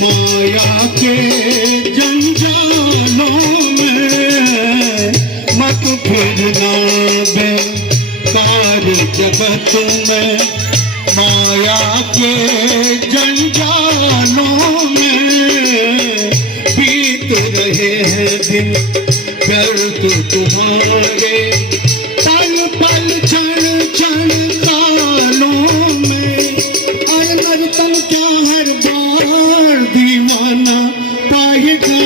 माया के जंजालों में मत फिरना बेकार जगत में, माया के जंजालों में बीत रहे हैं दिन व्यर्थ तुम्हारे, पल पल क्षण क्षण कालों में। अरे नर्तन क्या हर बार दीवाना पाएगा,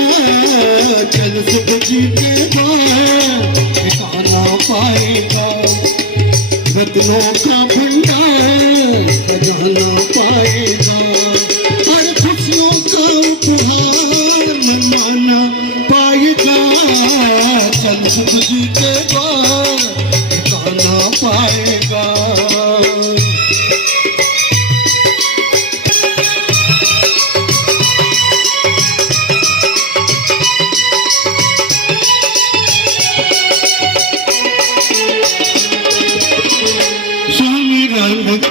चल सुख जी के द्वार ठिकाना पाएगा, रत्नों का भंडार खजाना पाएगा, हर खुशियों का उपहार मनमाना पाएगा, चल सुख जी के द्वार ठिकाना पाएगा।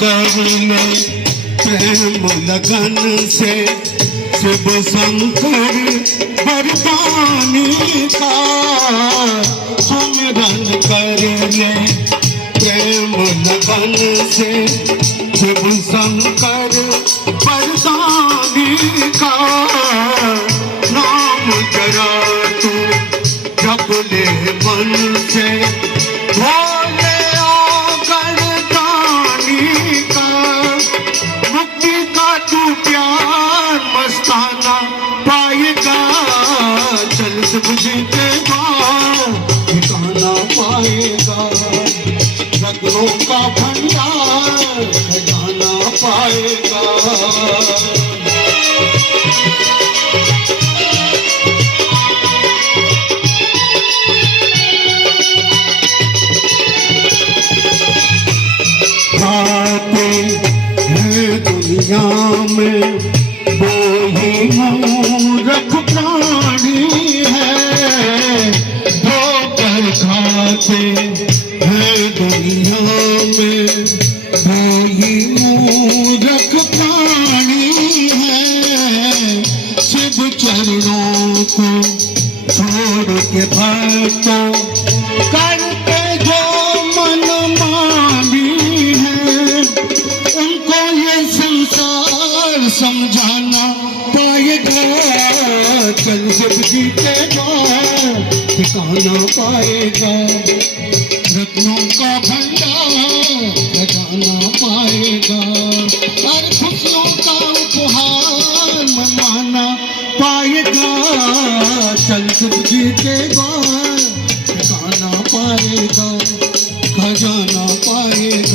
करने प्रेम लगन से शिव शंकर बरदानी का, सुमिरन करने प्रेम लगन से शिव शंकर बरदानी का, नाम जरा तू जप ले मन से भोले तू प्यार मस्ताना पाएगा, चल शिव जी के द्वार ठिकाना पाएगा, रत्नों का भंडार खजाना पाएगा। दुनिया में वो ही मूर्ख प्राणी है, वो कर खाते हैं दुनिया में, वो ही मूर्ख प्राणी है, शिव चरणों को छोड़ के भक्तों करते जो मन मानी है, उनको ये संसार समझाना पाएगा, चल शिव जी के द्वार ठिकाना पाएगा, रत्नों का भंडार खजाना पाएगा, हर खुशियों का उपहार मनाना पाएगा, चल शिव जी के द्वार ठिकाना पाएगा, खजाना पाएगा।